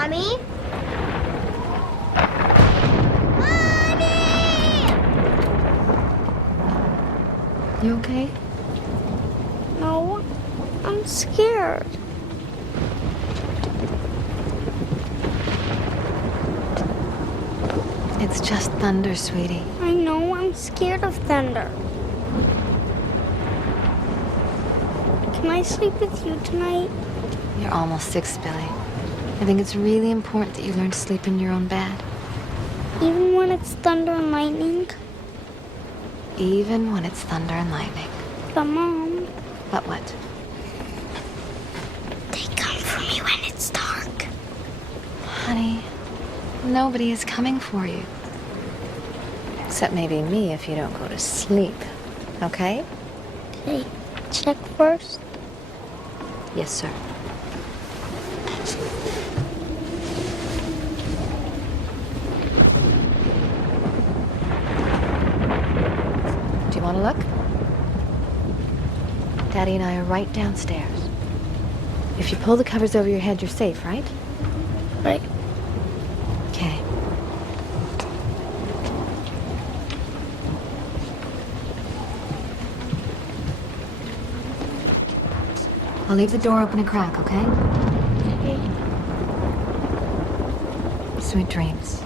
Mommy? Mommy! You okay? No, I'm scared. It's just thunder, sweetie. I know, I'm scared of thunder. Can I sleep with you tonight? You're almost 6, Billy. I think it's really important that you learn to sleep in your own bed. Even when it's thunder and lightning? Even when it's thunder and lightning. But Mom, But what? they come for me when it's dark. Honey, nobody is coming for you. Except maybe me if you don't go to sleep. Okay? Okay, check first. Yes, sir. Do you want to look? Daddy and I are right downstairs. If you pull the covers over your head, you're safe, right? Right. Okay. I'll leave the door open a crack, okay? Okay. Sweet dreams.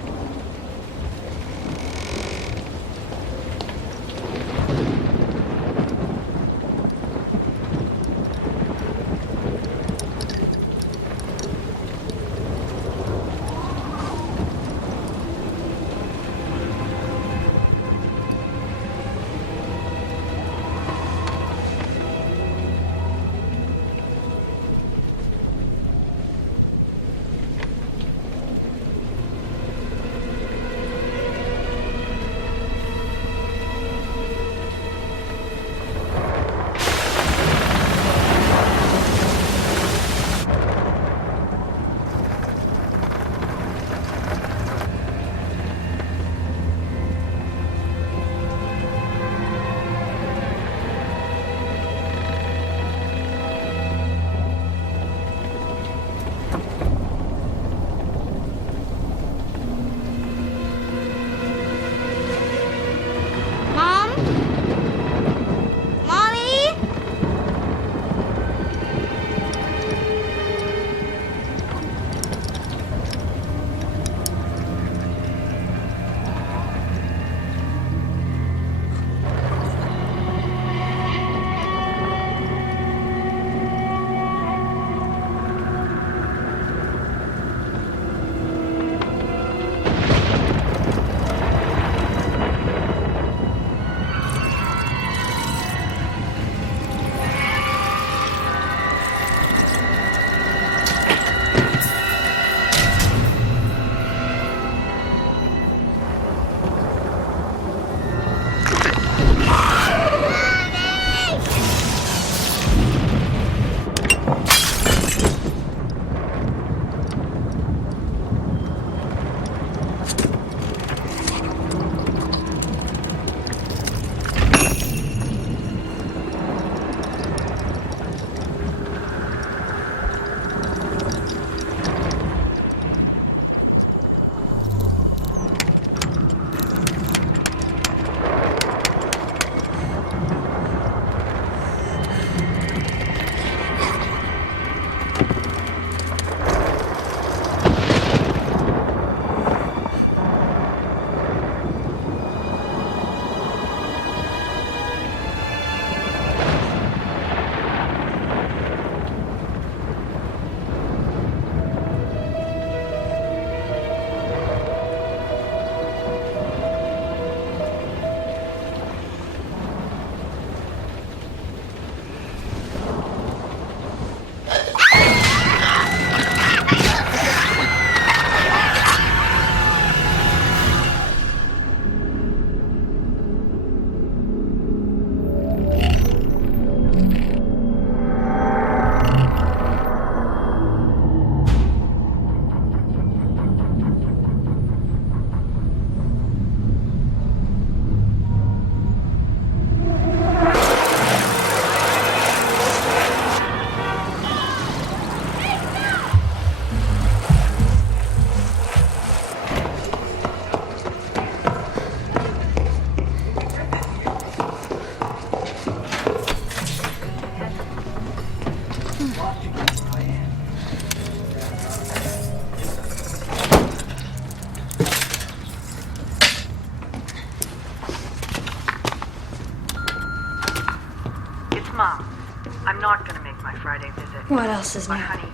What else is But new? honey,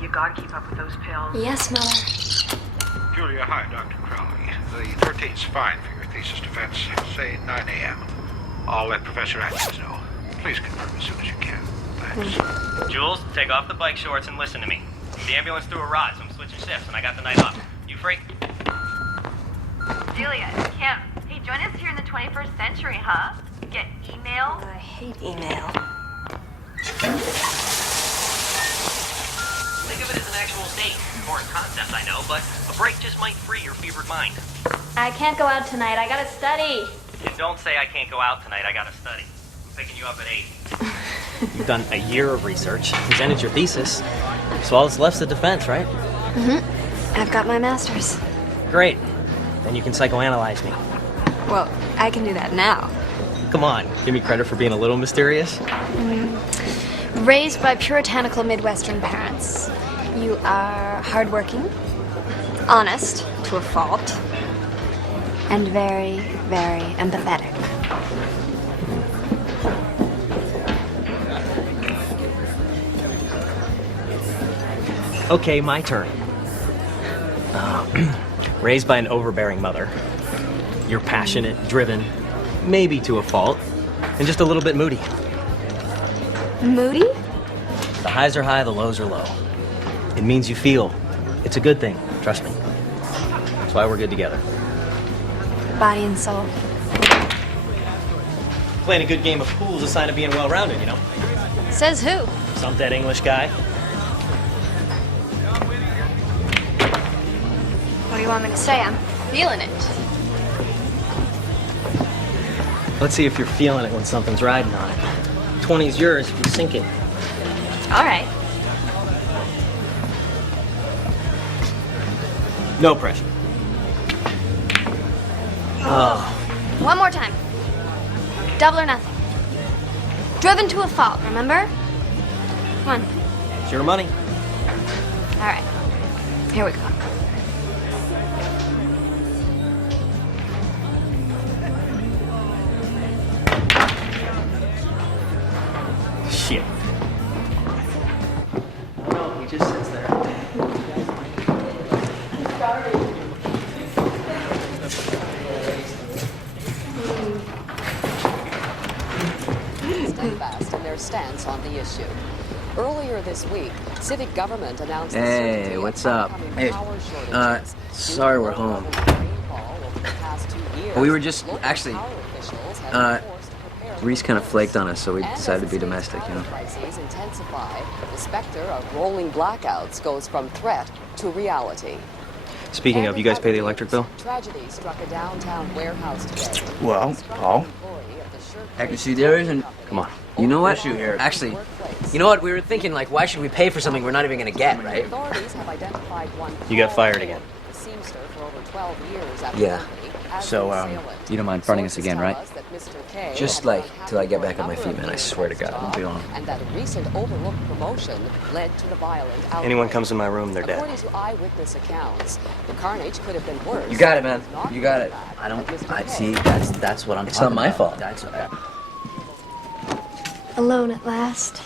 you gotta keep up with those pills. Yes, Mother. Julia, hi, Dr. Crowley. The 13th's fine for your thesis defense. Say 9 a.m. I'll let Professor Atkins know. Please confirm as soon as you can. Thanks. Jules, take off the bike shorts and listen to me. The ambulance threw a rod, so I'm switching shifts, and I got the night off. You free? Julia, Kim, hey, join us here in the 21st century, huh? Get email. I hate email. Think of it as an actual date. Foreign concept, I know, but a break just might free your fevered mind. I can't go out tonight. I gotta study. And don't say I can't go out tonight, I gotta study. I'm picking you up at 8. You've done a year of research, presented your thesis, so all that's left's the defense, right? I've got my master's. Great. Then you can psychoanalyze me. Well, I can do that now. Come on, give me credit for being a little mysterious. Raised by puritanical Midwestern parents, you are hardworking, honest to a fault, and very, very empathetic. Okay, my turn. Raised by an overbearing mother. You're passionate, driven, maybe to a fault, and just a little bit moody. Moody? The highs are high, the lows are low. It means you feel. It's a good thing, trust me. That's why we're good together. Body and soul. Playing a good game of pool is a sign of being well-rounded, you know? Says who? Some dead English guy. What do you want me to say? I'm feeling it. Let's see if you're feeling it when something's riding on it. 20's yours if you sink it. All right. No pressure. One more time. Double or nothing. Driven to a fault, remember? Come on. It's your money. All right. Here we go. Shit. No, he just sits there. Steadfast in their stance on the issue. Earlier this week, civic government announced the Hey, certainty of what's up? upcoming Hey, power shortages. sorry Due we're to home. rainfall over the past 2 years, We were just- local actually, power officials have been forced to prepare for Reese kind of this. flaked on us, so we And decided to as be the city's domestic, you know. power crises intensify, the specter of rolling blackouts goes from threat to reality. Speaking of, you guys pay the electric bill? Tragedy struck a downtown warehouse today. Well, Struck an Paul. employee of the shirt Heck, you see, factory there isn't. Come on. You know what? Issue here. Actually, workplace. you know what? We were thinking, like, why should we pay for something we're not even gonna get, right? Authorities have identified one. You got Paul fired Ford, again. a seamster for over 12 years at the Yeah. company, as So, an assailant. you don't mind fronting us Sources again, tell right? us that Mr. K Just, had like, been unhappy till I get for a back on my number feet, of man. I years swear to at his God, it won't be job, long. And that a recent overlooked promotion led to the violent outbreak. Anyone comes in my room, they're dead. According to eyewitness accounts, the carnage could have been worse. You got it, man. Not You got for it. the fact I don't. that Mr. I K see. That's what I'm. It's talking not my about. fault. That's Alone at last.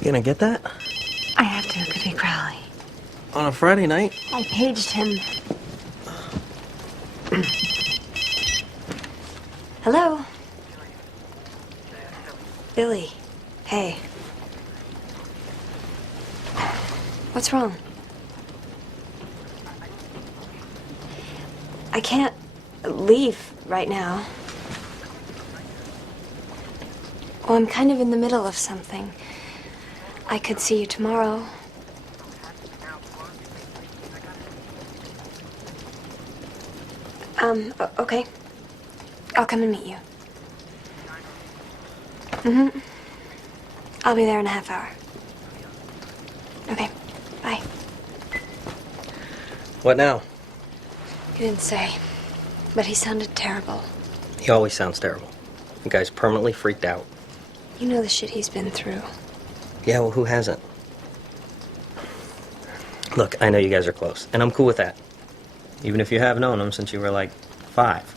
You gonna get that? I have to. Could be Crowley. On a Friday night? I paged him. Hello? Billy. Hey. What's wrong? I can't leave right now. Well, I'm kind of in the middle of something. I could see you tomorrow. Okay. I'll come and meet you. Mm-hmm. I'll be there in a half hour. Okay, bye. What now? He didn't say, but he sounded terrible. He always sounds terrible. The guy's permanently freaked out. You know the shit he's been through. Yeah, well, who hasn't? Look, I know you guys are close, and I'm cool with that. Even if you have known him since you were, like, 5.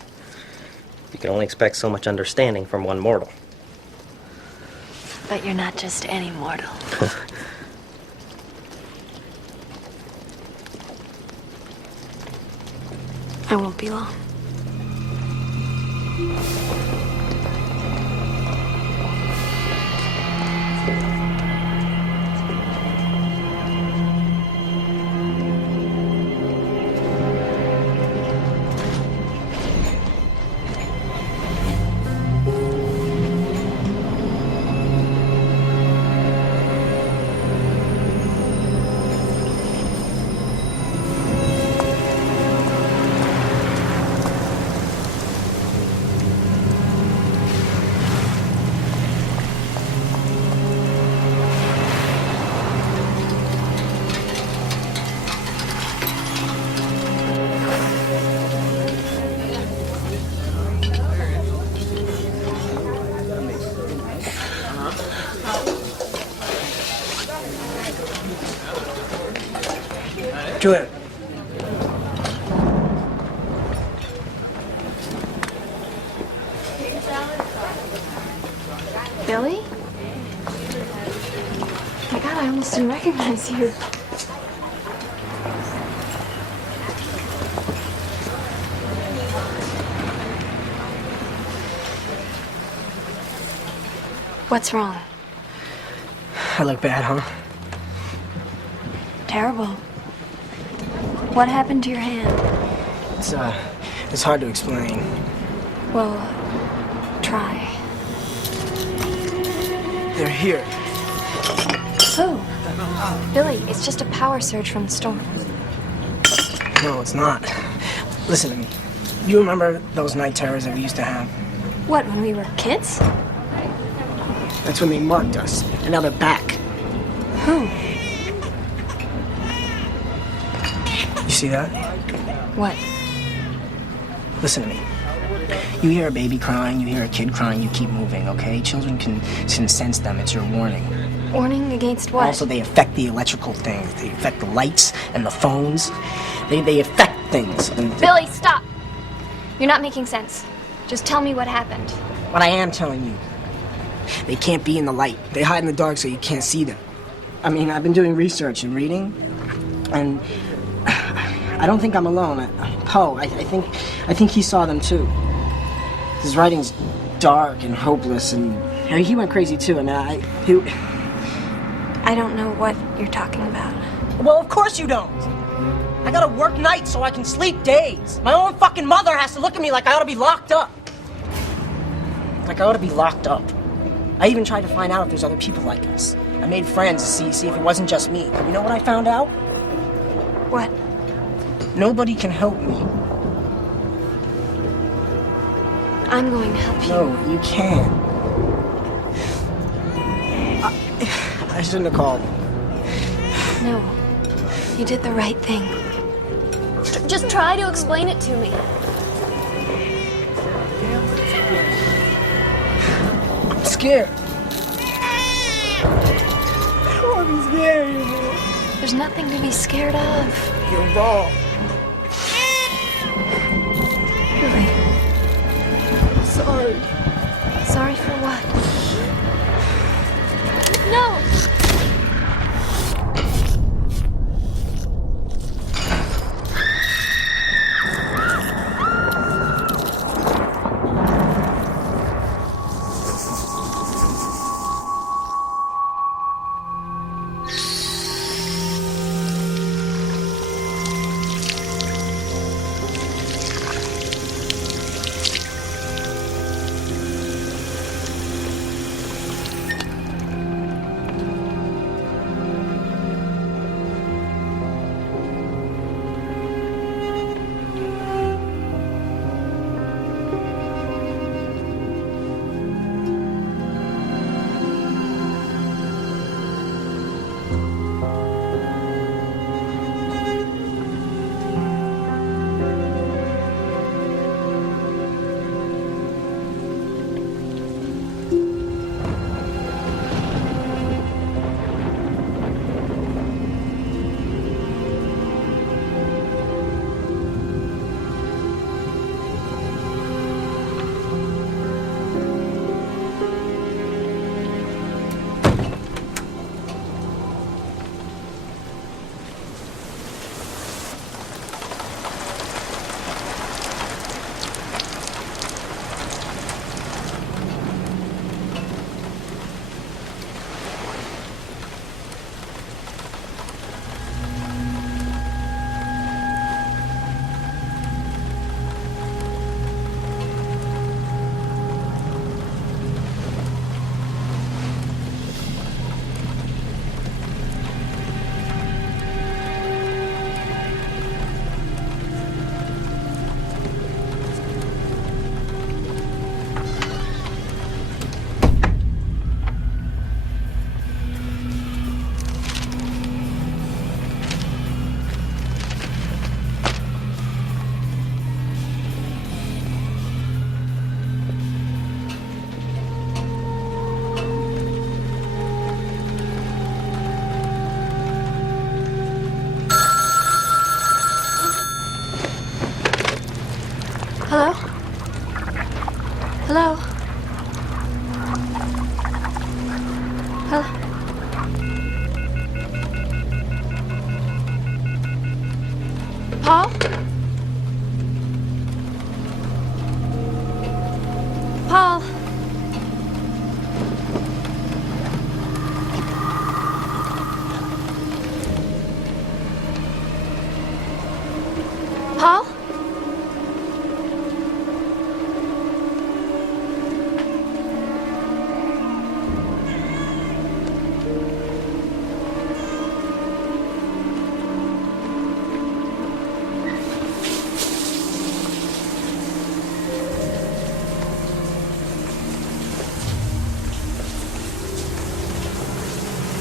You can only expect so much understanding from one mortal. But you're not just any mortal. I won't be long. Juliet. Billy? My God, I almost didn't recognize you. What's wrong? I look bad, huh? Terrible. What happened to your hand? It's hard to explain. Well, try. They're here. Who? Billy, it's just a power surge from the storm. No, it's not. Listen to me. You remember those night terrors that we used to have? What, when we were kids? That's when they mugged us, and now they're back. Who? You see that? What? Listen to me. You hear a baby crying, you hear a kid crying, you keep moving, okay? Children can sense them. It's your warning. Warning against what? Also, they affect the electrical things. They affect the lights and the phones. They affect things. Billy, stop! You're not making sense. Just tell me what happened. What I am telling you. They can't be in the light. They hide in the dark so you can't see them. I mean, I've been doing research and reading, and I don't think I'm alone. Poe, I think he saw them too. His writing's dark and hopeless, and he went crazy too. I mean, I don't know what you're talking about. Well, of course you don't. I gotta work nights so I can sleep days. My own fucking mother has to look at me like I ought to be locked up. Like I ought to be locked up. I even tried to find out if there's other people like us. I made friends to see if it wasn't just me. You know what I found out? What? Nobody can help me. I'm going to help you. No, you can't. I shouldn't have called. No. You did the right thing. Just try to explain it to me. I'm scared. I don't want to be scared anymore. There's nothing to be scared of. You're wrong. Really? I'm sorry. Sorry for what? No! Paul? Paul? Paul? Paul?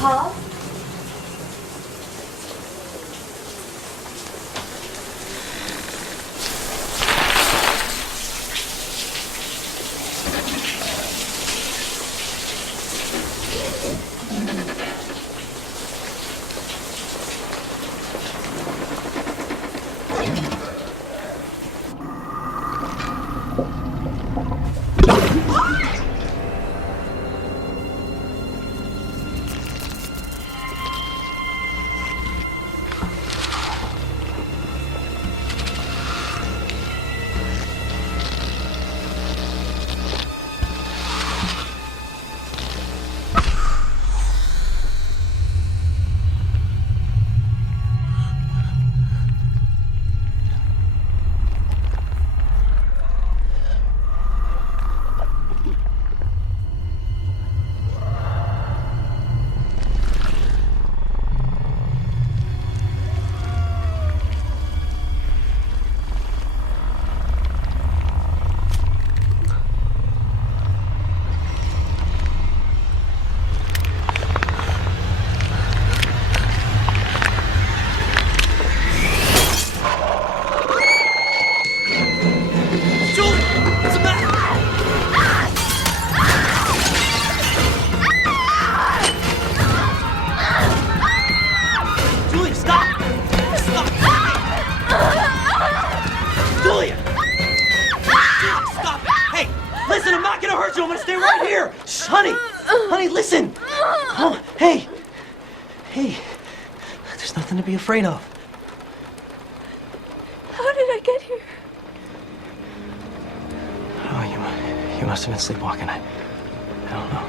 Paul? Honey! Honey, listen! Oh, hey! Hey! There's nothing to be afraid of. How did I get here? Oh, you must have been sleepwalking. I don't know.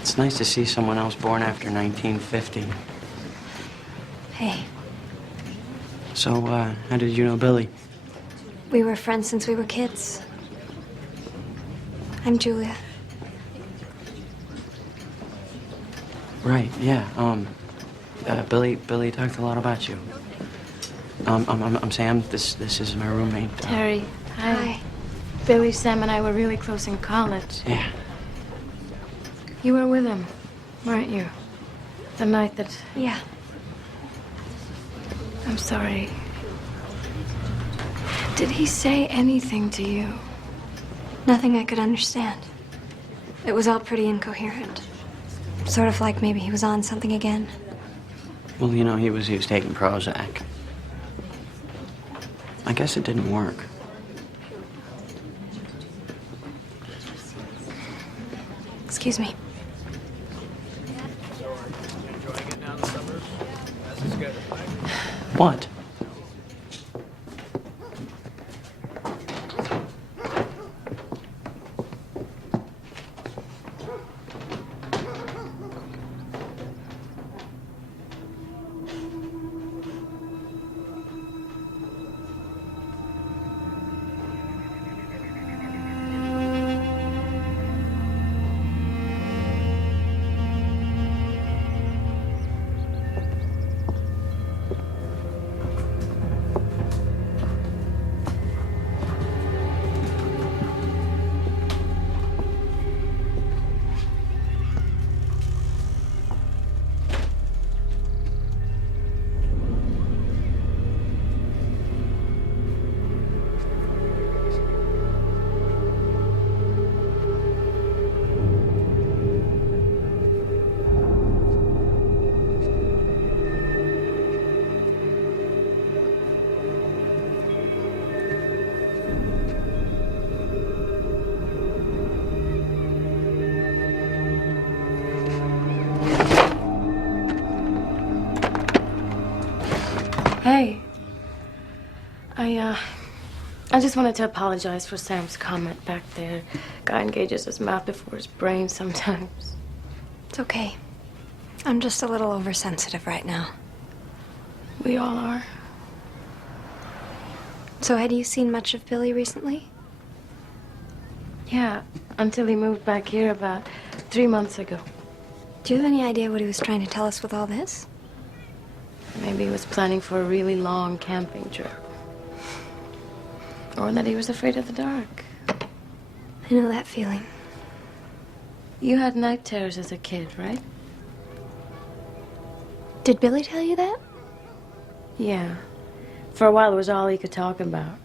It's nice to see someone else born after 1950. Hey, So, how did you know Billy? we were friends since we were kids. I'm Julia. Right, yeah, Billy talked a lot about you. I'm Sam. This is my roommate. Terry. Hi. Billy, Sam, and I were really close in college. Yeah. You were with him, weren't you? The night that... Yeah. I'm sorry. Did he say anything to you? Nothing I could understand. It was all pretty incoherent. Sort of like maybe he was on something again. Well, you know, he was taking Prozac. I guess it didn't work. Excuse me. What? Hey. I just wanted to apologize for Sam's comment back there. Guy engages his mouth before his brain sometimes. It's okay. I'm just a little oversensitive right now. We all are. So had you seen much of Billy recently? Yeah, until he moved back here about 3 months ago. Do you have any idea what he was trying to tell us with all this? Maybe he was planning for a really long camping trip. Or that he was afraid of the dark. I know that feeling. You had night terrors as a kid, right? Did Billy tell you that? Yeah. For a while, it was all he could talk about.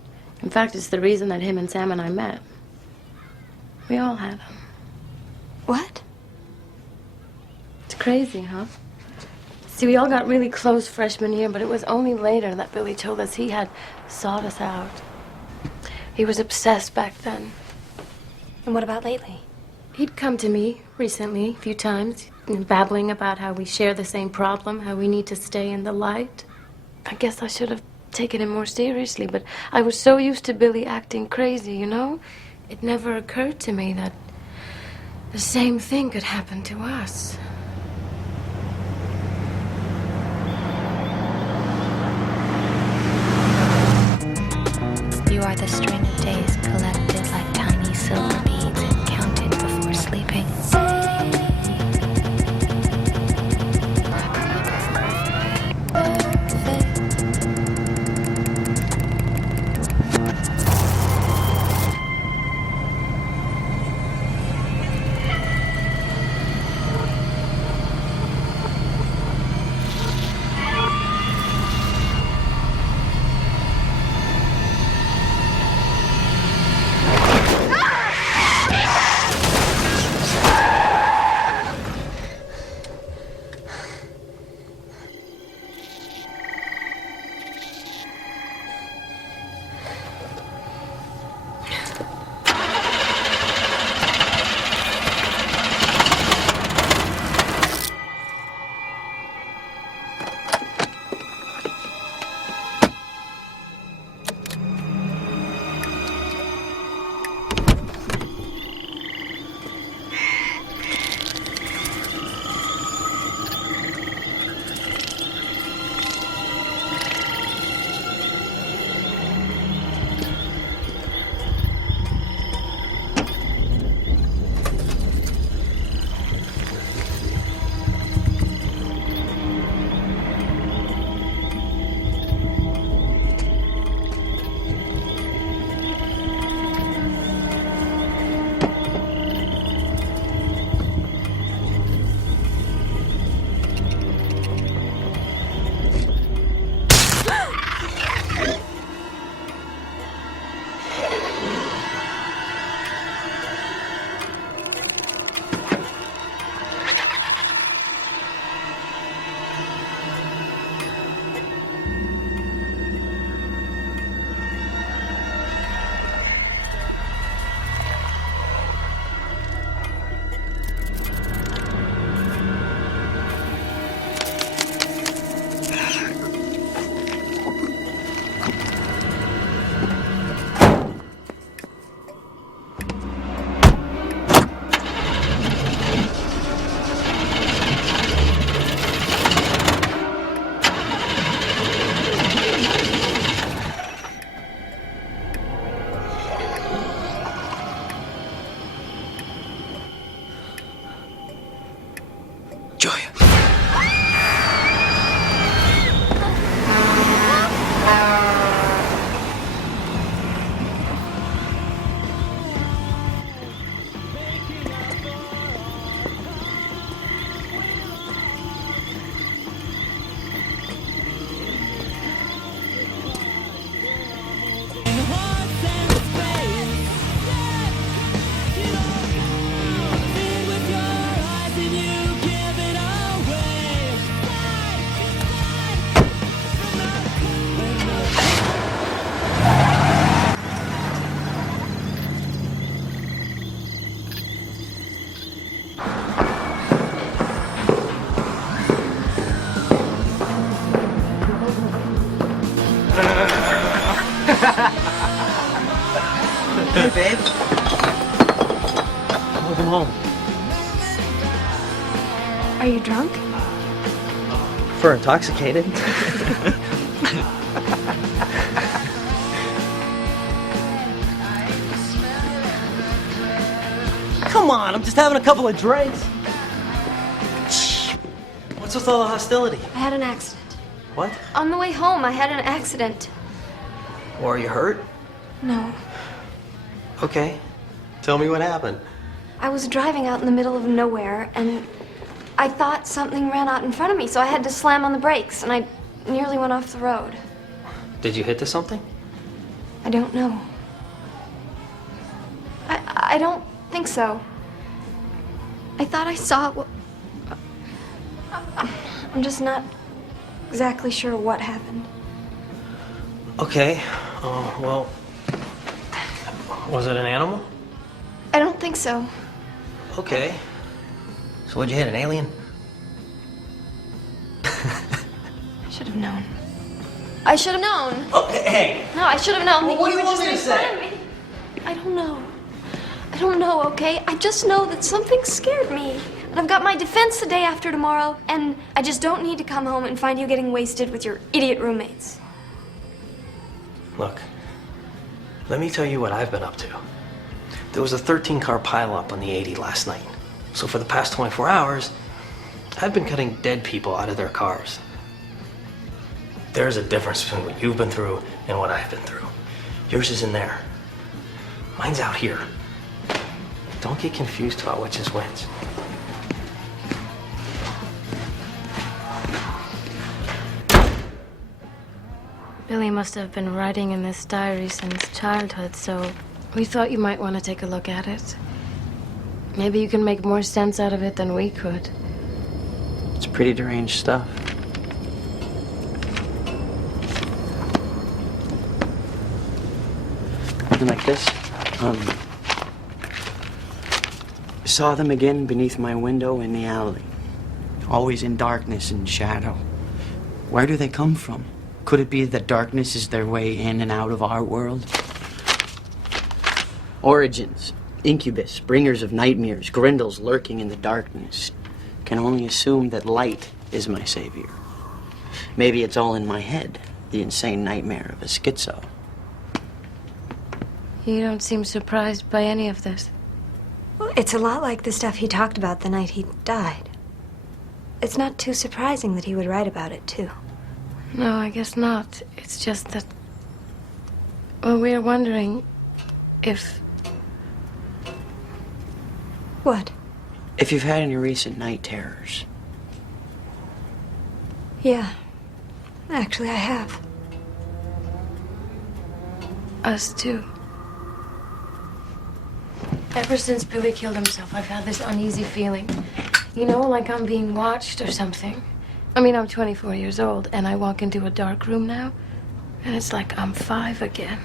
In fact, it's the reason that him and Sam and I met. We all had them. What? It's crazy, huh? See, we all got really close freshman year, but it was only later that Billy told us he had sought us out. He was obsessed back then. And what about lately? He'd come to me recently, a few times, babbling about how we share the same problem, how we need to stay in the light. I guess I should have taken him more seriously, but I was so used to Billy acting crazy, you know? It never occurred to me that the same thing could happen to us. You are the string of days collected like tiny silver beads and counted before sleeping. Hey, babe. Welcome home. Are you drunk? For intoxicated. Come on, I'm just having a couple of drinks. What's with all the hostility? I had an accident. What? On the way home, I had an accident. Or are you hurt? No. Okay. Tell me what happened. I was driving out in the middle of nowhere, and I thought something ran out in front of me, so I had to slam on the brakes, and I nearly went off the road. Did you hit something? I don't know. I don't think so. I thought I saw what... I'm just not exactly sure what happened. Okay. Well... Was it an animal? I don't think so. Okay. So what'd you hit, an alien? I should have known. I should have known. Oh, hey! No, I should have known Well, that what you do were you want just me to in say? front of me. I don't know. I don't know, okay? I just know that something scared me. And I've got my defense the day after tomorrow, and I just don't need to come home and find you getting wasted with your idiot roommates. Look, let me tell you what I've been up to. There was a 13-car pileup on the 80 last night. So for the past 24 hours, I've been cutting dead people out of their cars. There's a difference between what you've been through and what I've been through. Yours is in there. Mine's out here. Don't get confused about which is which. Billy must have been writing in this diary since childhood, so we thought you might want to take a look at it. Maybe you can make more sense out of it than we could. It's pretty deranged stuff. Something like this. Saw them again beneath my window in the alley. Always in darkness and shadow. Where do they come from? Could it be that darkness is their way in and out of our world? Origins, incubus, bringers of nightmares, grindles lurking in the darkness. Can only assume that light is my savior. Maybe it's all in my head, the insane nightmare of a schizo. You don't seem surprised by any of this. Well, it's a lot like the stuff he talked about the night he died. It's not too surprising that he would write about it, too. No, I guess not. It's just that... Well, we're wondering if... What? If you've had any recent night terrors. Yeah. Actually, I have. Us too. Ever since Billy killed himself, I've had this uneasy feeling. You know, like I'm being watched or something. I mean, I'm 24 years old, and I walk into a dark room now, and it's like I'm 5 again.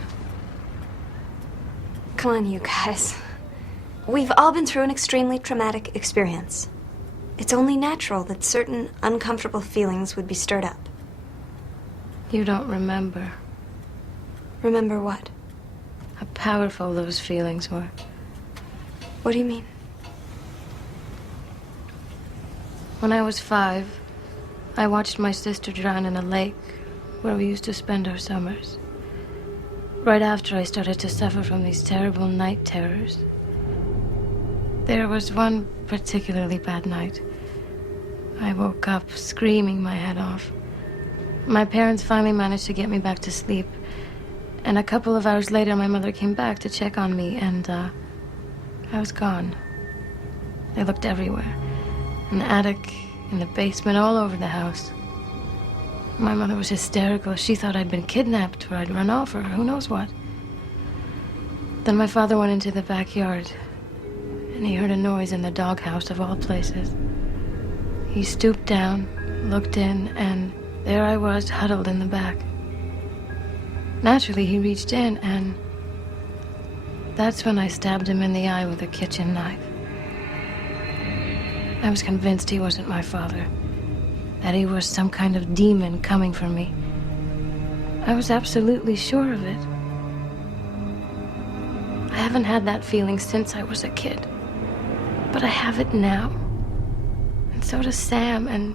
Come on, you guys. We've all been through an extremely traumatic experience. It's only natural that certain uncomfortable feelings would be stirred up. You don't remember Remember what? how powerful those feelings were. What do you mean? When I was 5, I watched my sister drown in a lake where we used to spend our summers. Right after, I started to suffer from these terrible night terrors. There was one particularly bad night. I woke up screaming my head off. My parents finally managed to get me back to sleep, and a couple of hours later, my mother came back to check on me, and I was gone. They looked everywhere. In the attic, in the basement, all over the house. My mother was hysterical. She thought I'd been kidnapped or I'd run off or who knows what. Then my father went into the backyard, and he heard a noise in the doghouse of all places. He stooped down, looked in, and there I was, huddled in the back. Naturally, he reached in, and that's when I stabbed him in the eye with a kitchen knife. I was convinced he wasn't my father, that he was some kind of demon coming for me. I was absolutely sure of it. haven't had that feeling since I was a kid. But I have it now. And so does Sam, and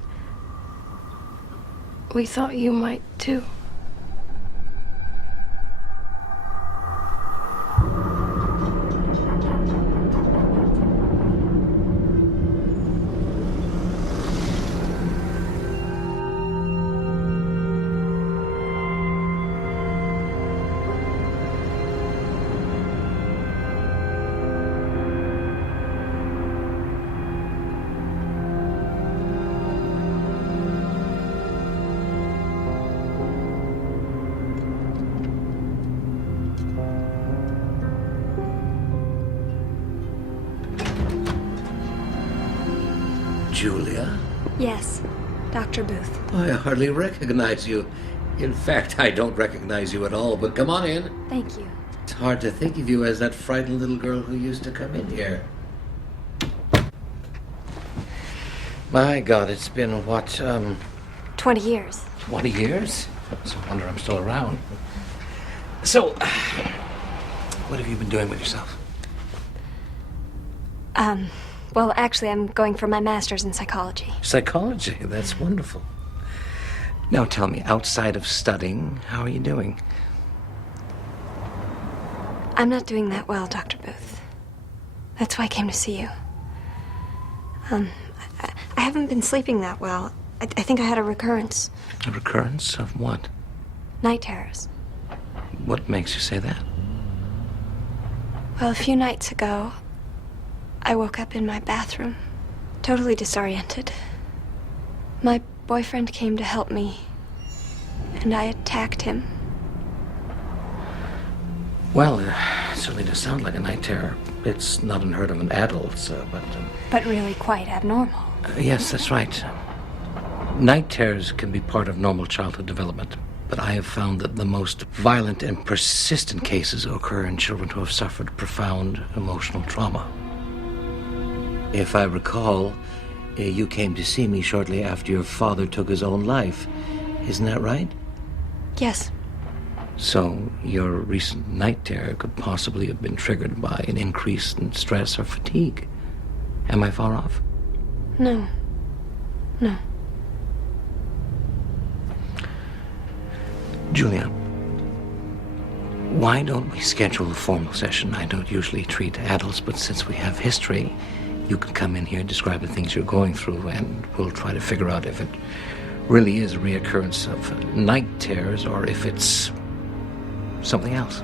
we thought you might too. Julia? Yes, Dr. Booth. I hardly recognize you. In fact, I don't recognize you at all, but come on in. Thank you. It's hard to think of you as that frightened little girl who used to come in here. My God, it's been, what, 20 years. 20 years? It's a wonder I'm still around. So, what have you been doing with yourself? Well, actually, I'm going for my master's in psychology. Psychology? That's wonderful. Now tell me, outside of studying, how are you doing? I'm not doing that well, Dr. Booth. That's why I came to see you. I haven't been sleeping that well. I think I had a recurrence. A recurrence of what? Night terrors. What makes you say that? Well, a few nights ago, I woke up in my bathroom, totally disoriented. My boyfriend came to help me, and I attacked him. Well, it certainly does sound like a night terror. It's not unheard of in adults, but... But really quite abnormal. Yes, that's right. Night terrors can be part of normal childhood development, but I have found that the most violent and persistent cases occur in children who have suffered profound emotional trauma. If I recall, you came to see me shortly after your father took his own life. Isn't that right? Yes. So your recent night terror could possibly have been triggered by an increase in stress or fatigue. Am I far off? No. No. Julia, why don't we schedule a formal session? I don't usually treat adults, but since we have history, you can come in here, describe the things you're going through, and we'll try to figure out if it really is a reoccurrence of night terrors or if it's something else.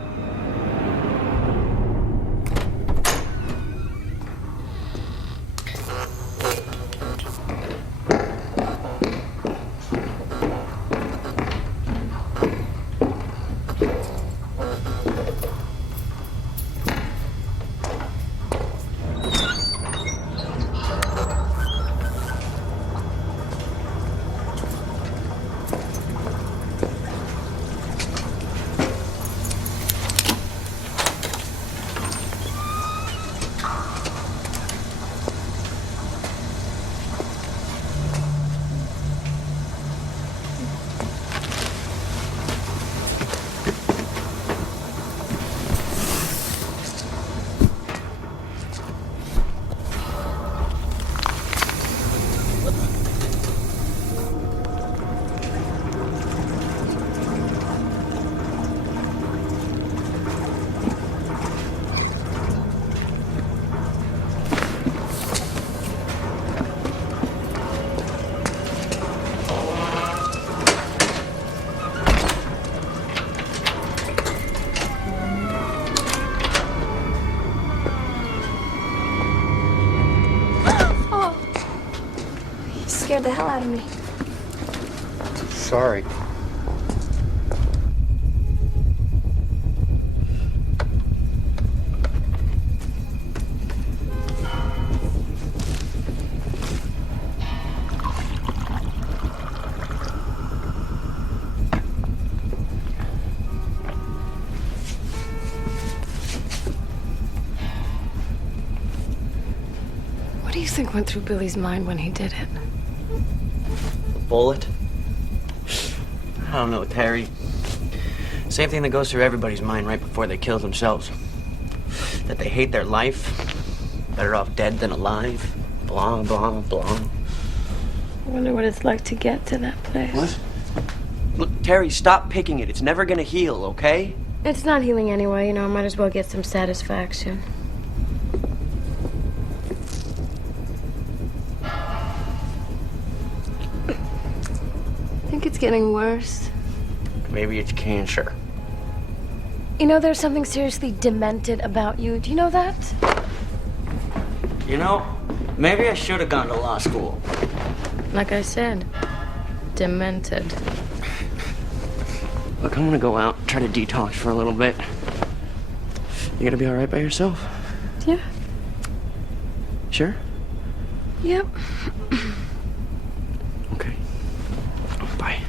Scared the hell out of me. Sorry. What do you think went through Billy's mind when he did it? Bullet? I don't know, Terry. Same thing that goes through everybody's mind right before they kill themselves. that they hate their life, better off dead than alive, blah, blah, blah. I wonder what it's like to get to that place. What? Look, Terry, stop picking it. It's never gonna heal, okay? It's not healing anyway, you know. I might as well get some satisfaction. I think it's getting worse. Maybe it's cancer. You know, there's something seriously demented about you. Do you know that? You know, maybe I should have gone to law school. Like I said, demented. Look, I'm gonna go out, try to detox for a little bit. You gonna be all right by yourself? Yeah. Sure? Yep. Okay. Bye.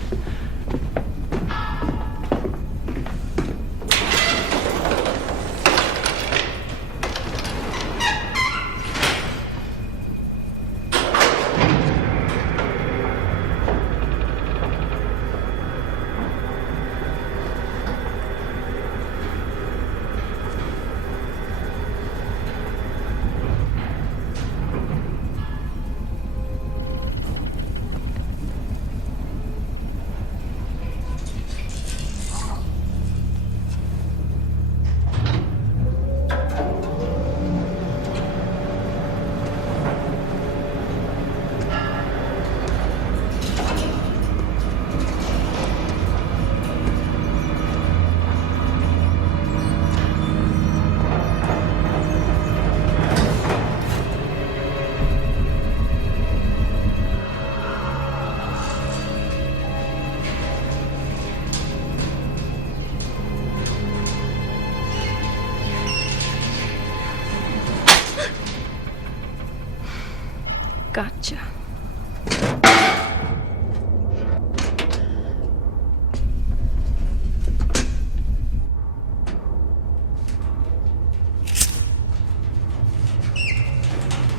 Gotcha.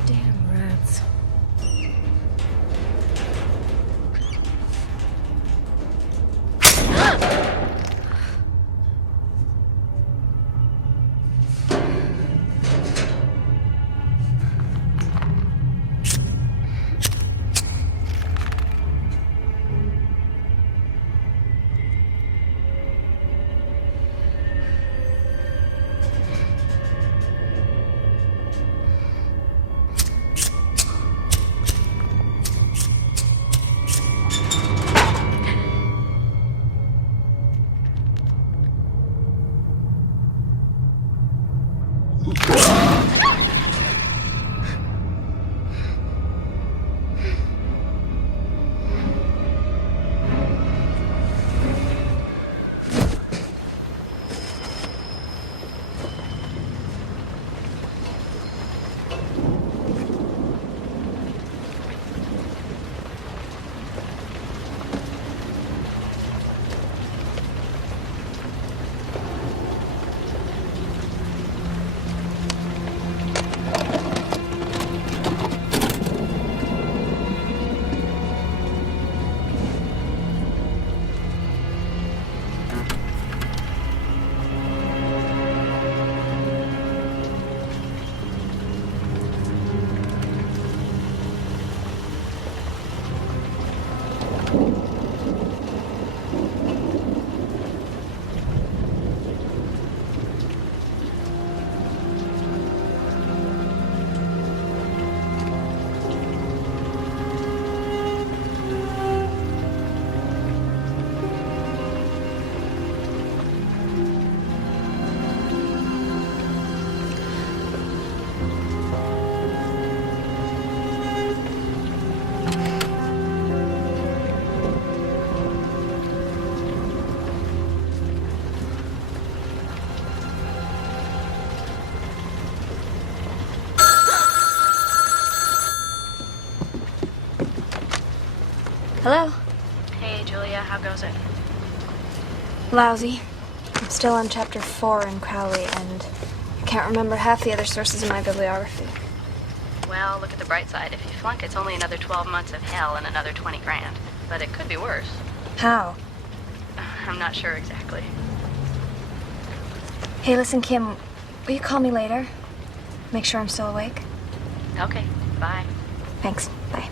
Damn rats. Hello? Hey, Julia, how goes it? Lousy. I'm still on chapter 4 in Crowley, and I can't remember half the other sources in my bibliography. Well, look at the bright side. If you flunk, it's only another 12 months of hell and another 20 grand. But it could be worse. How? I'm not sure exactly. Hey, listen, Kim. Will you call me later? Make sure I'm still awake. Okay, bye. Thanks. Bye.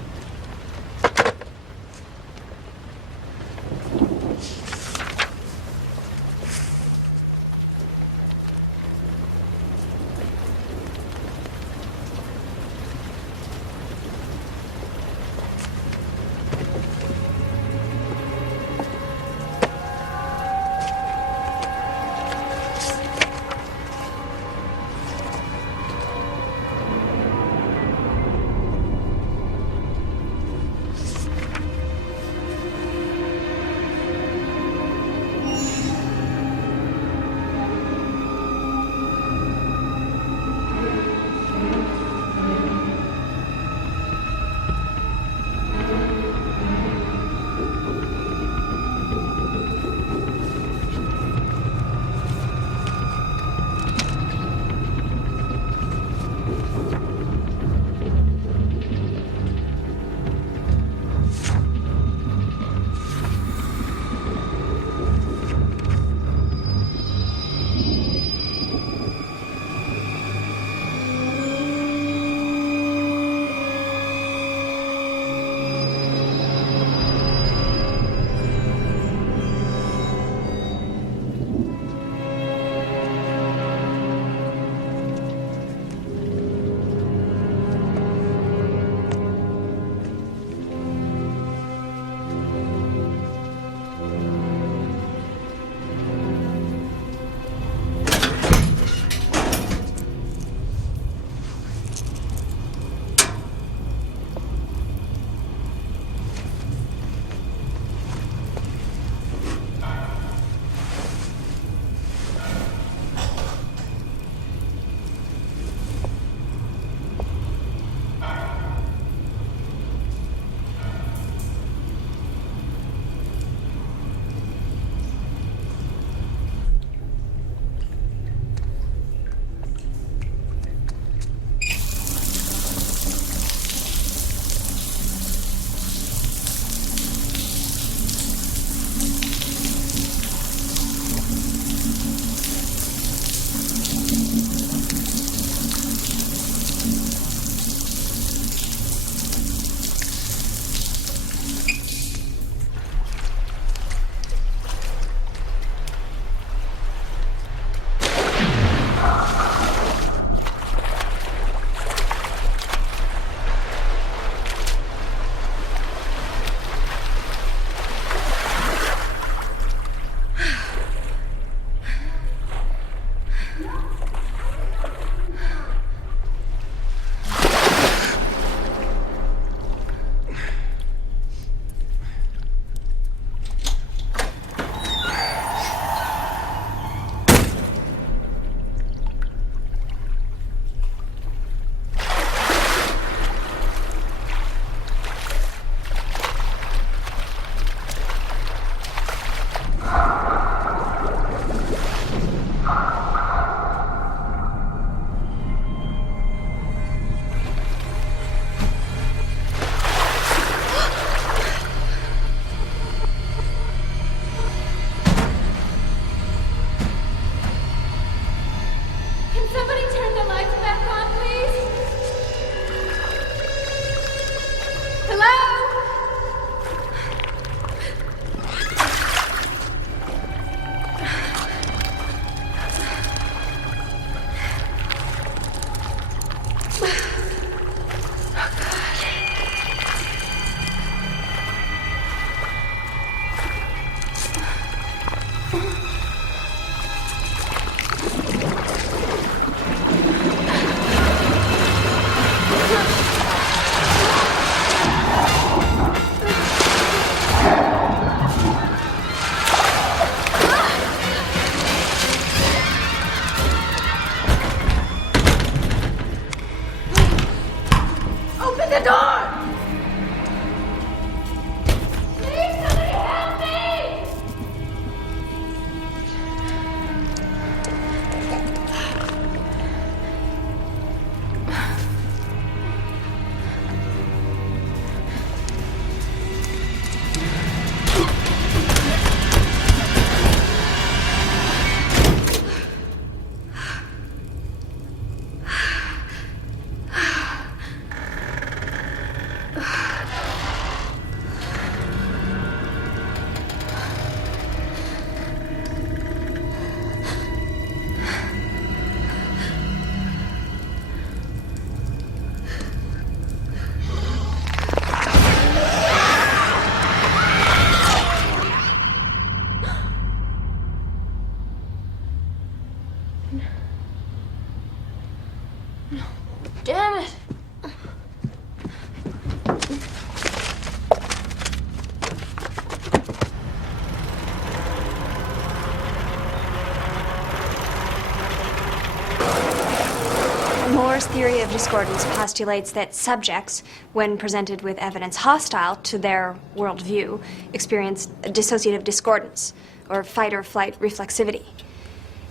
Freud's theory of discordance postulates that subjects, when presented with evidence hostile to their worldview, experience dissociative discordance, or fight or flight reflexivity.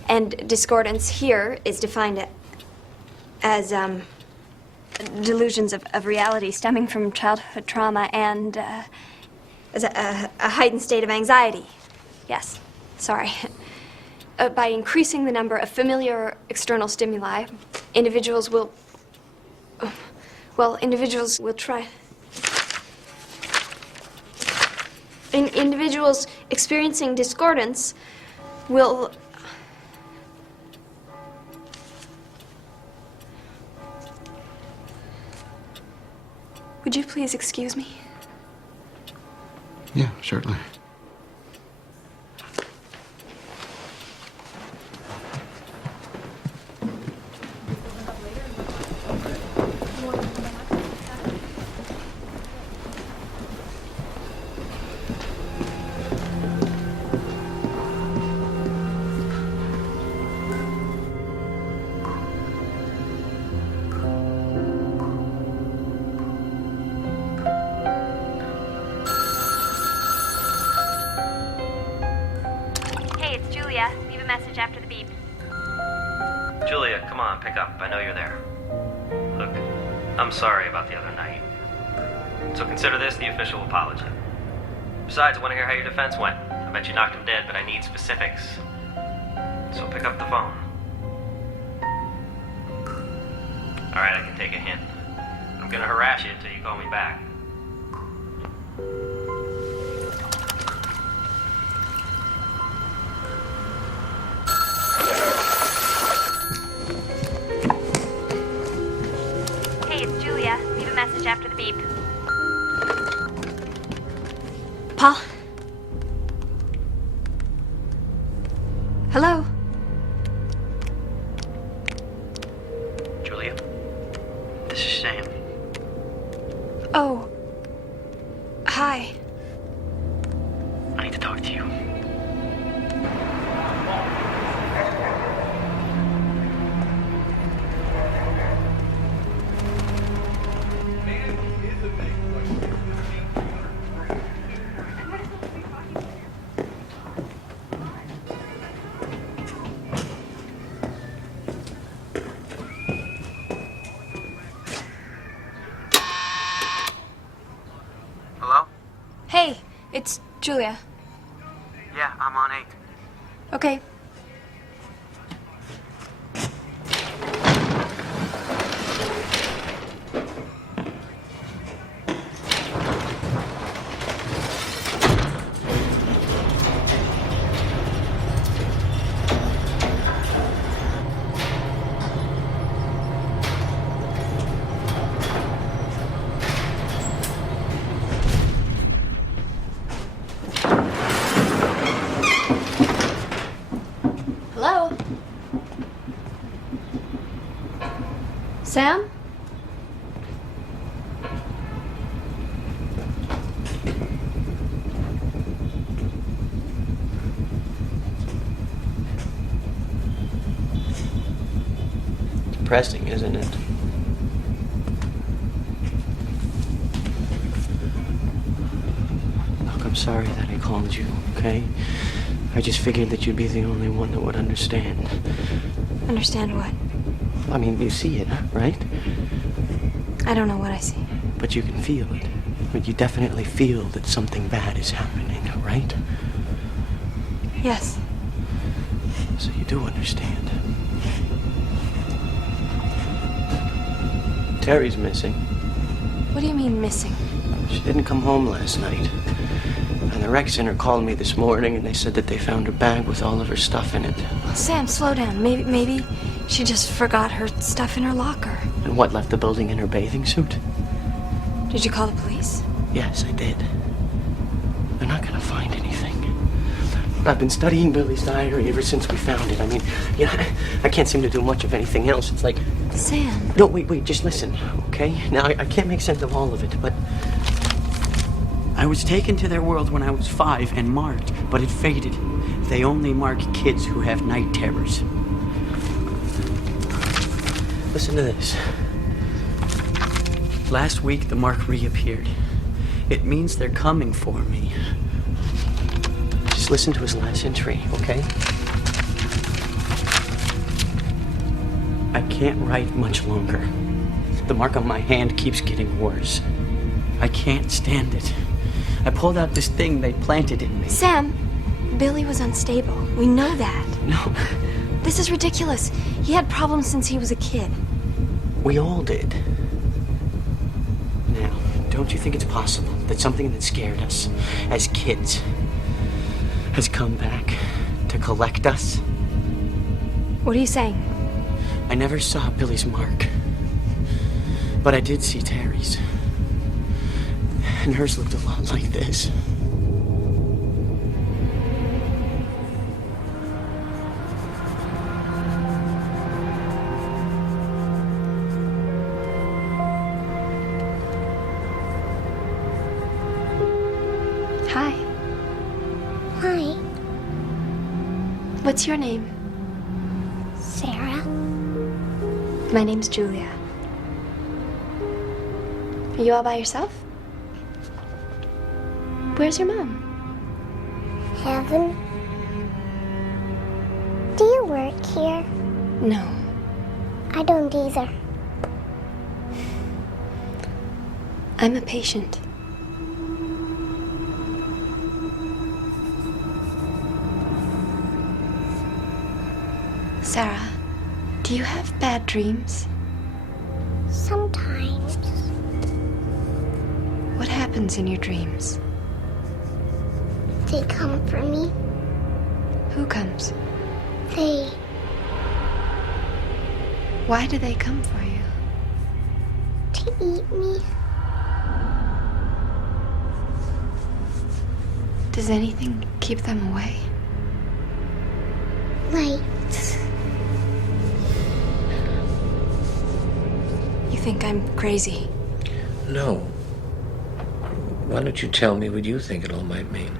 And discordance here is defined as delusions of reality stemming from childhood trauma and as a heightened state of anxiety. Yes, sorry. By increasing the number of familiar external stimuli, individuals will try. Individuals experiencing discordance will. Would you please excuse me? Yeah, certainly. After the beep. Julia, come on, pick up. I know you're there. Look, I'm sorry about the other night. So consider this the official apology. Besides, I want to hear how your defense went. I bet you knocked him dead, but I need specifics. So pick up the phone. Alright, I can take a hint. I'm gonna harass you until you call me back. Message after the beep. Paul? Hello? Julia, this is Sam. Oh. Hi. I need to talk to you. Hey, it's Julia. Yeah, I'm on 8. Okay. Sam? Depressing, isn't it? Look, I'm sorry that I called you, okay? I just figured that you'd be the only one that would understand. Understand what? I mean, you see it, right? I don't know what I see. But you can feel it. But you definitely feel that something bad is happening, right? Yes. So you do understand. Terry's missing. What do you mean, missing? She didn't come home last night. And the rec center called me this morning and they said that they found her bag with all of her stuff in it. Well, Sam, slow down. Maybe she just forgot her stuff in her locker. And what, left the building in her bathing suit? Did you call the police? Yes, I did. They're not gonna find anything. I've been studying Billy's diary ever since we found it. I mean, I can't seem to do much of anything else. It's like... Sam. No, wait, just listen, okay? Now, I can't make sense of all of it, but... I was taken to their world when I was 5 and marked, but it faded. They only mark kids who have night terrors. Listen to this. Last week, the mark reappeared. It means they're coming for me. Just listen to his last entry, okay? I can't write much longer. The mark on my hand keeps getting worse. I can't stand it. I pulled out this thing they planted in me. Sam, Billy was unstable. We know that. No. This is ridiculous. He had problems since he was a kid. We all did. Now, don't you think it's possible that something that scared us as kids has come back to collect us? What are you saying? I never saw Billy's mark, but I did see Terry's. And hers looked a lot like this. Hi. Hi. What's your name? Sarah. My name's Julia. Are you all by yourself? Where's your mom? Heaven. Do you work here? No. I don't either. I'm a patient. Sarah, do you have bad dreams? Sometimes. What happens in your dreams? They come for me. Who comes? They. Why do they come for you? To eat me. Does anything keep them away? Lights. You think I'm crazy? No. Why don't you tell me what you think it all might mean?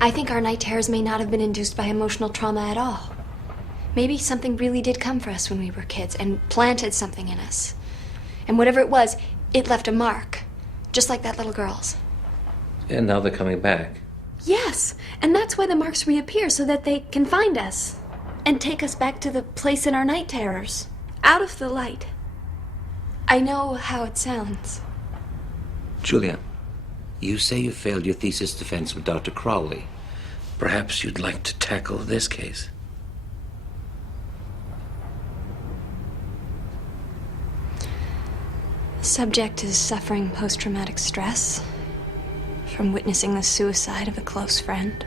I think our night terrors may not have been induced by emotional trauma at all. Maybe something really did come for us when we were kids and planted something in us. And whatever it was, it left a mark. Just like that little girl's. And now they're coming back. Yes, and that's why the marks reappear, so that they can find us. And take us back to the place in our night terrors. Out of the light. I know how it sounds. Julia, you say you failed your thesis defense with Dr. Crowley. Perhaps you'd like to tackle this case. The subject is suffering post-traumatic stress from witnessing the suicide of a close friend.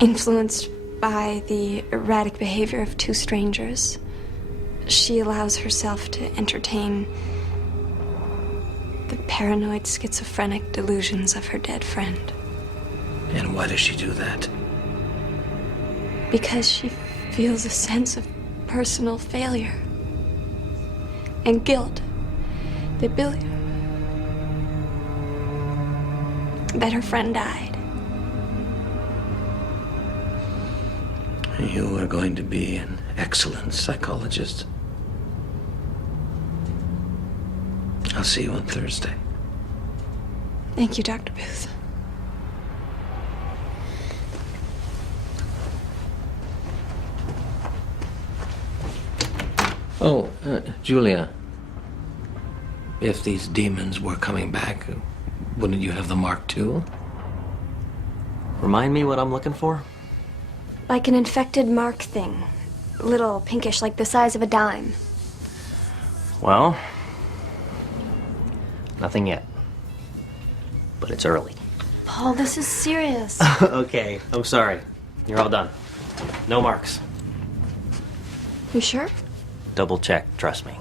Influenced by the erratic behavior of two strangers, she allows herself to entertain the paranoid schizophrenic delusions of her dead friend. And why does she do that? Because she feels a sense of personal failure and guilt that that her friend died. You are going to be an excellent psychologist. I'll see you on Thursday. Thank you, Dr. Booth. Oh, Julia. If these demons were coming back, wouldn't you have the mark too? Remind me what I'm looking for? Like an infected mark thing. Little, pinkish, like the size of a dime. Well, nothing yet. But it's early. Paul, this is serious. Okay, I'm sorry. You're all done. No marks. You sure? Double check, trust me.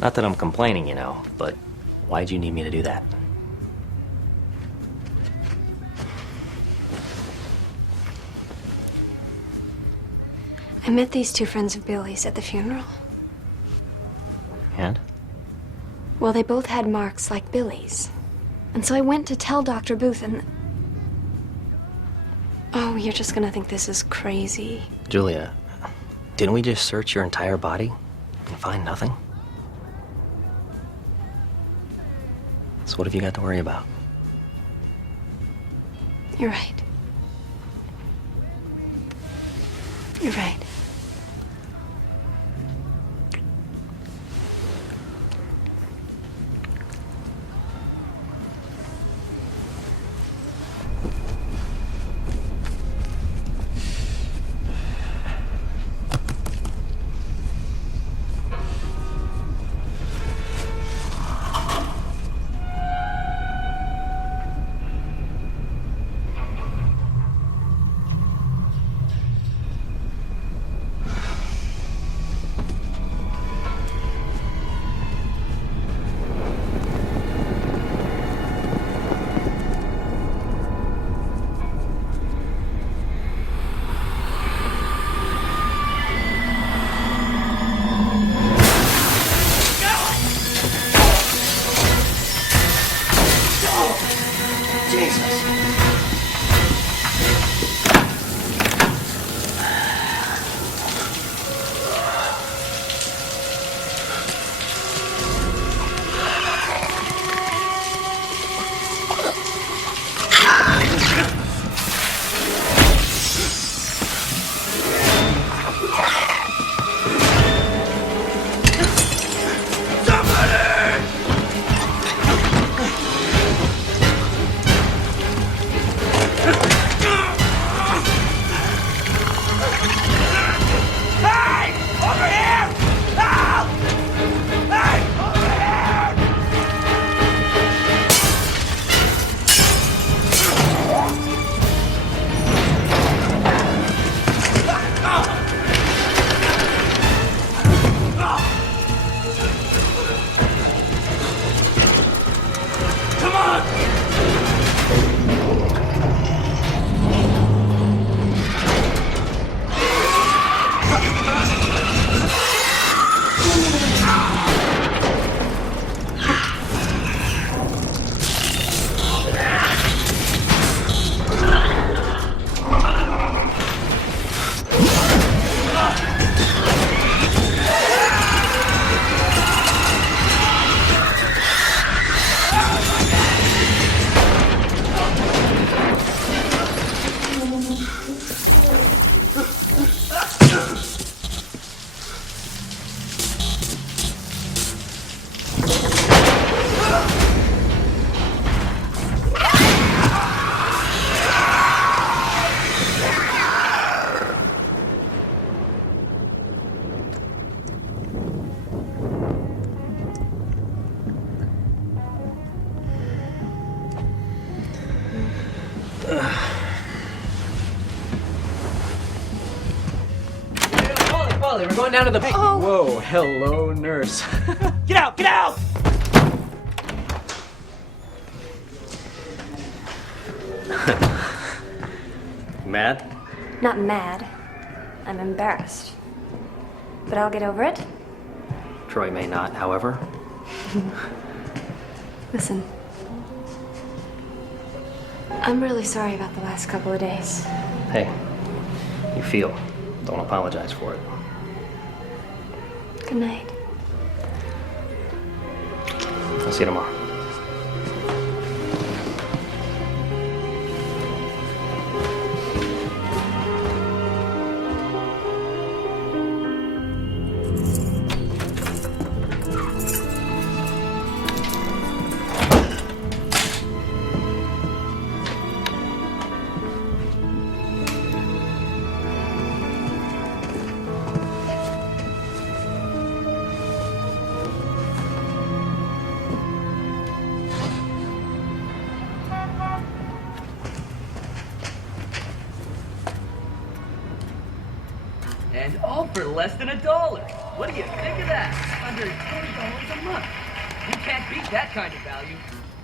Not that I'm complaining, you know, but why'd you need me to do that? I met these two friends of Billy's at the funeral. And? Well, they both had marks like Billy's. And so I went to tell Dr. Booth, and Oh, you're just gonna think this is crazy. Julia, didn't we just search your entire body and find nothing? So what have you got to worry about? You're right. You're right. We're going down to the... Oh. Whoa, hello, nurse. Get out, get out! Mad? Not mad. I'm embarrassed. But I'll get over it. Troy may not, however. Listen. I'm really sorry about the last couple of days. Hey, you feel. Don't apologize for it. Good night. I'll see you tomorrow. And all for less than $1. What do you think of that? Under $10 a month. You can't beat that kind of value.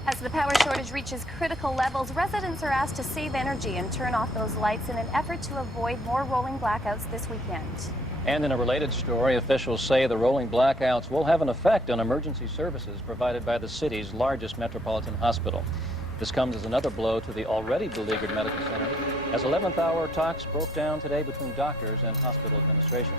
As the power shortage reaches critical levels, residents are asked to save energy and turn off those lights in an effort to avoid more rolling blackouts this weekend. And in a related story, officials say the rolling blackouts will have an effect on emergency services provided by the city's largest metropolitan hospital. This comes as another blow to the already beleaguered medical center. as 11th hour talks broke down today between doctors and hospital administration.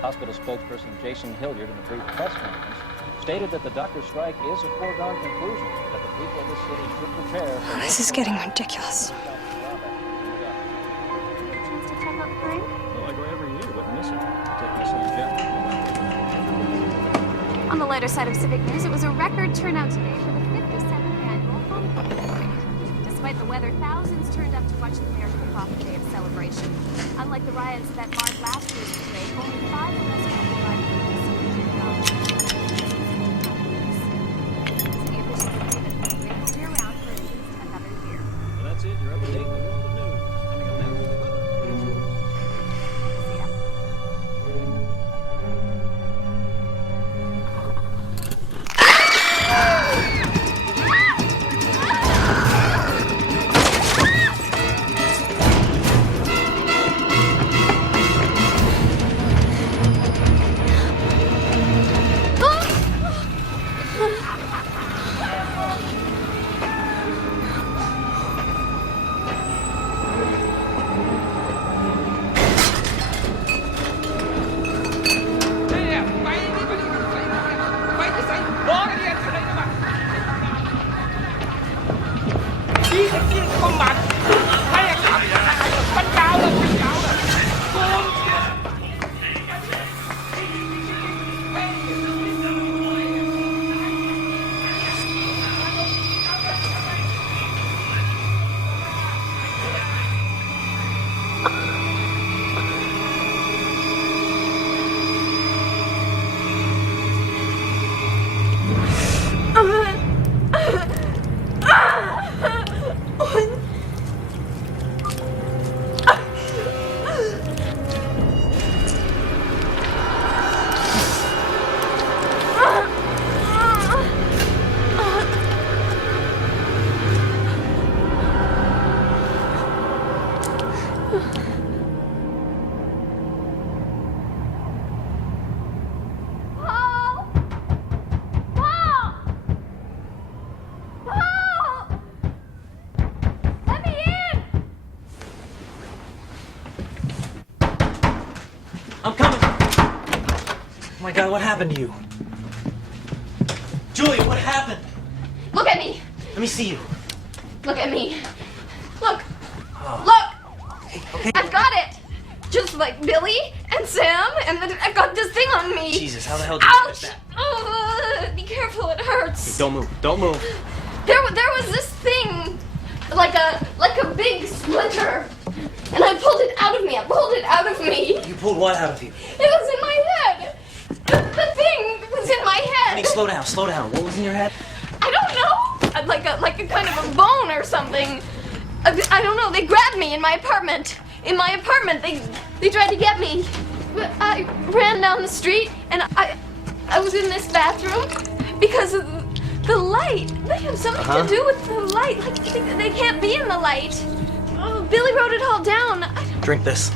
Hospital spokesperson Jason Hilliard, in a brief press conference, stated that the doctor strike is a foregone conclusion, that the people of this city should prepare for... This is getting ridiculous. Well, I go every year, wouldn't miss it. I take my son Jeff. On the lighter side of civic news, it was a record turnout today for the 57th annual Homecoming Parade. Despite the weather, thousands turned up to watch the American Coffee Day of celebration. Unlike the riots that marred last year's parade, only 5 arrests were provided for this city officials say that the parade will be around for at least another year. Well, that's it. You're up to date in the world of news. Coming up next with the weather. I'm coming. Oh my God, what happened to you? Julia, what happened? Look at me. Let me see you. Look at me. Look. Oh. Look. Okay. I've got it. Just like Billy and Sam, and then I've got this thing on me. Jesus, how the hell did you Ouch! get that? Be careful, it hurts. Okay, don't move. Don't move. There was this thing, like a big splinter, and I pulled it out of me. I pulled it out of me. You pulled what out of you? It was in my head. The thing was in my head. Honey, slow down. Slow down. What was in your head? I don't know. Like a kind of a bone or something. I don't know. They grabbed me in my apartment. In my apartment, they tried to get me. I ran down the street and I was in this bathroom because of the light. They have something to do with the light. Like they can't be in the light. Oh, Billy wrote it all down. Drink this.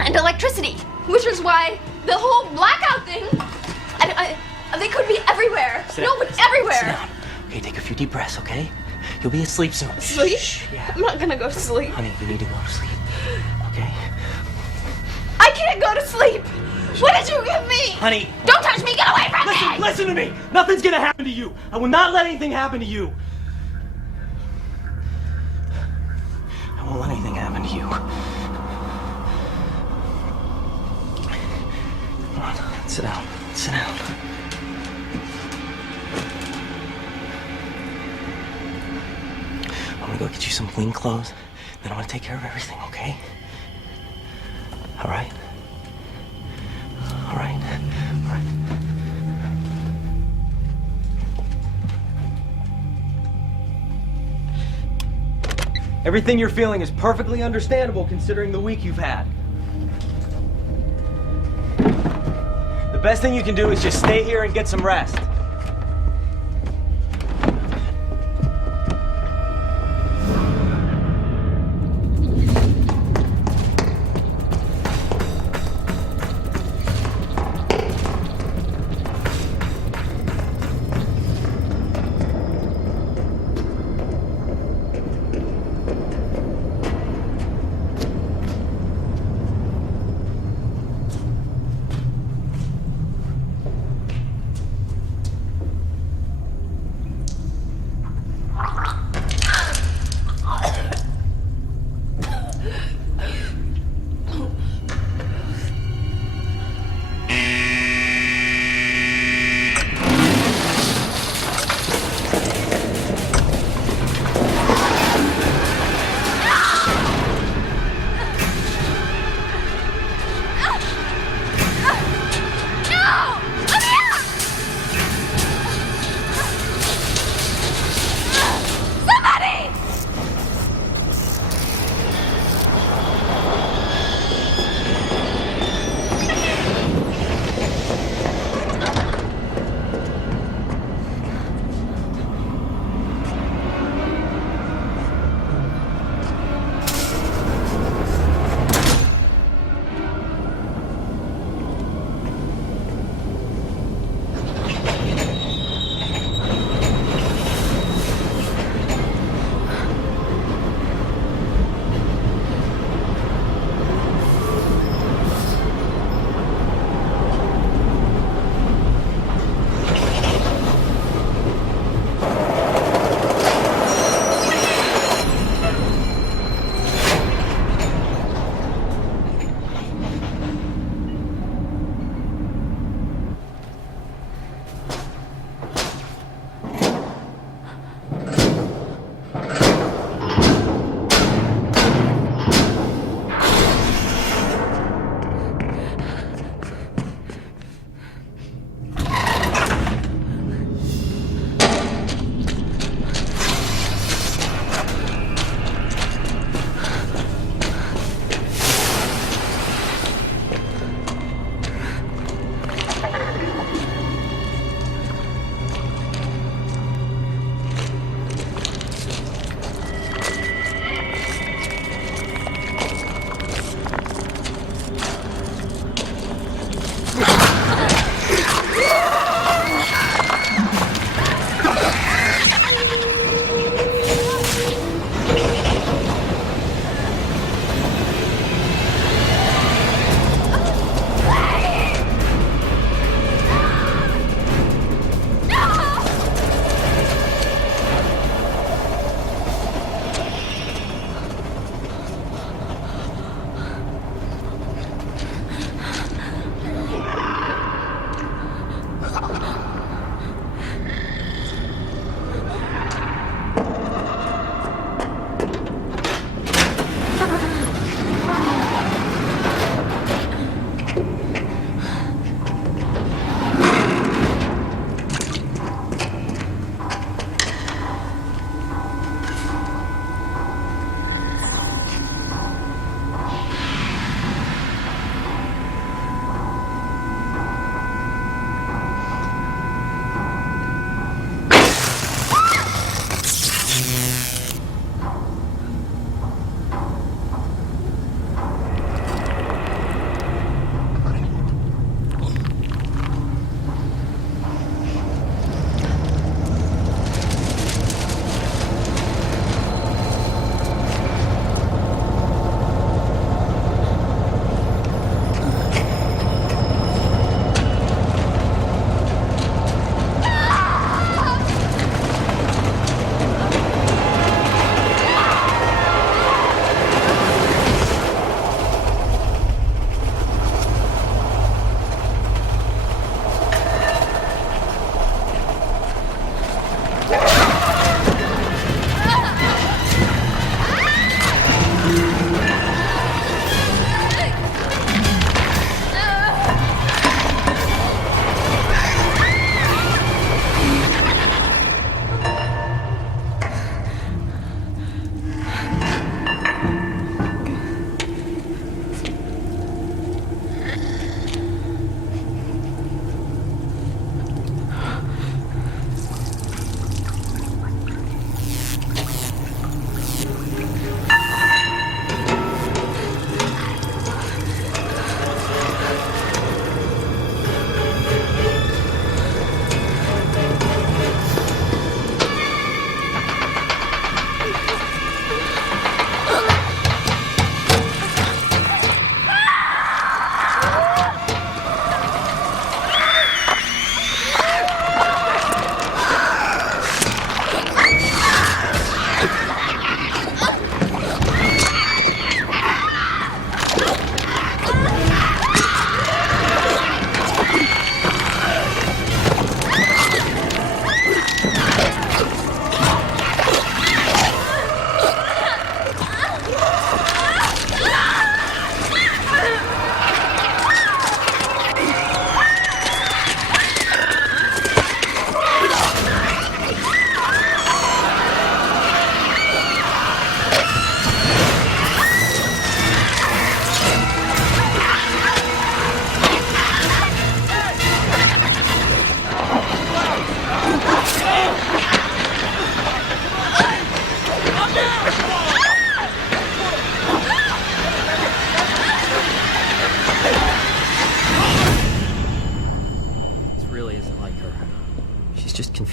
And electricity, which is why the whole blackout thing. They could be everywhere. Sit No, down. but everywhere. Sit down. Okay, take a few deep breaths, okay? You'll be asleep soon. Sleep? Shh, yeah. I'm not gonna go to sleep. Honey, you need to go to sleep. Okay? I can't go to sleep. What did you give me? Honey. Don't touch me. Get away from me. Listen to me. Nothing's gonna happen to you. I will not let anything happen to you. I won't let anything happen to you. Come on, sit down. Sit down. I'm gonna go get you some clean clothes, then I'm gonna take care of everything, okay? All right? All right? All right. Everything you're feeling is perfectly understandable considering the week you've had. The best thing you can do is just stay here and get some rest.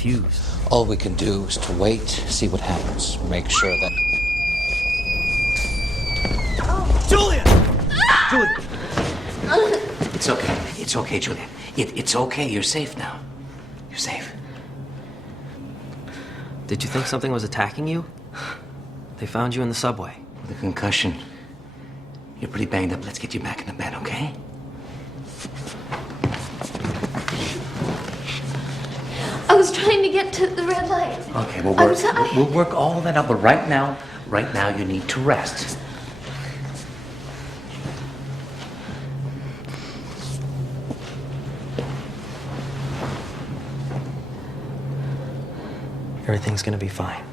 confused. All we can do is to wait, see what happens. Make sure that... Julia! Julia! It's okay. It's okay, Julia. It's okay. You're safe now. You're safe. Did you think something was attacking you? They found you in the subway. With a concussion. You're pretty banged up. Let's get you back in the bed, okay? I was trying to get to the red light. Okay, I'm we'll work all that out, but right now you need to rest. Everything's gonna be fine.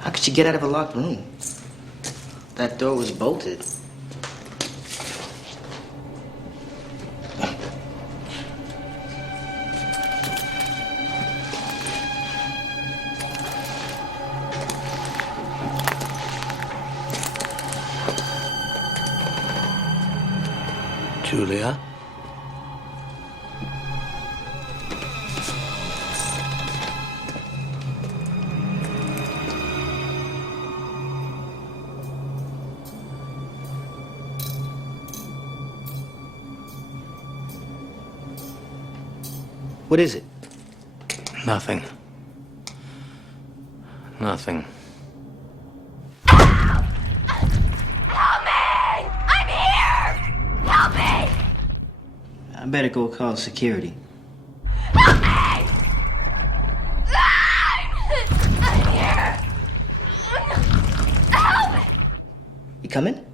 How could you get out of a locked room? That door was bolted. Julia? What is it? Nothing. Nothing. Help me! I'm here! Help me! I better go call security. Help me! I'm here! Help! You coming?